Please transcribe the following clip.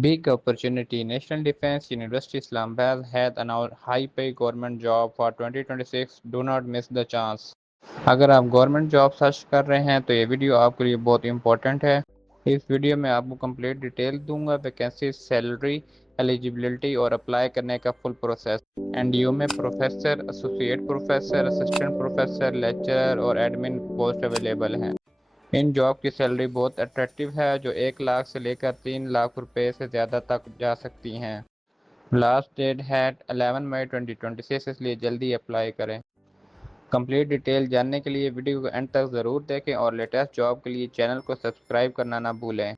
Big opportunity. National Defense University Islamabad had announced high-pay government job for 2026. Do not miss the chance. अगर आप government job search कर रहे हैं तो ये वीडियो आपके लिए बहुत इंपॉर्टेंट है। इस वीडियो में आपको कंप्लीट डिटेल दूंगा, वैकेंसी, सैलरी, एलिजिबिलिटी और अप्लाई करने का फुल प्रोसेस। एनडीयू में professor, associate professor, assistant professor, lecturer और एडमिन पोस्ट अवेलेबल हैं। इन जॉब की सैलरी बहुत अट्रैक्टिव है, जो 1 लाख से लेकर 3 लाख रुपए से ज़्यादा तक जा सकती हैं। लास्ट डेट है 11 मई 2026, इसलिए जल्दी अप्लाई करें। कंप्लीट डिटेल जानने के लिए वीडियो को एंड तक ज़रूर देखें और लेटेस्ट जॉब के लिए चैनल को सब्सक्राइब करना ना भूलें।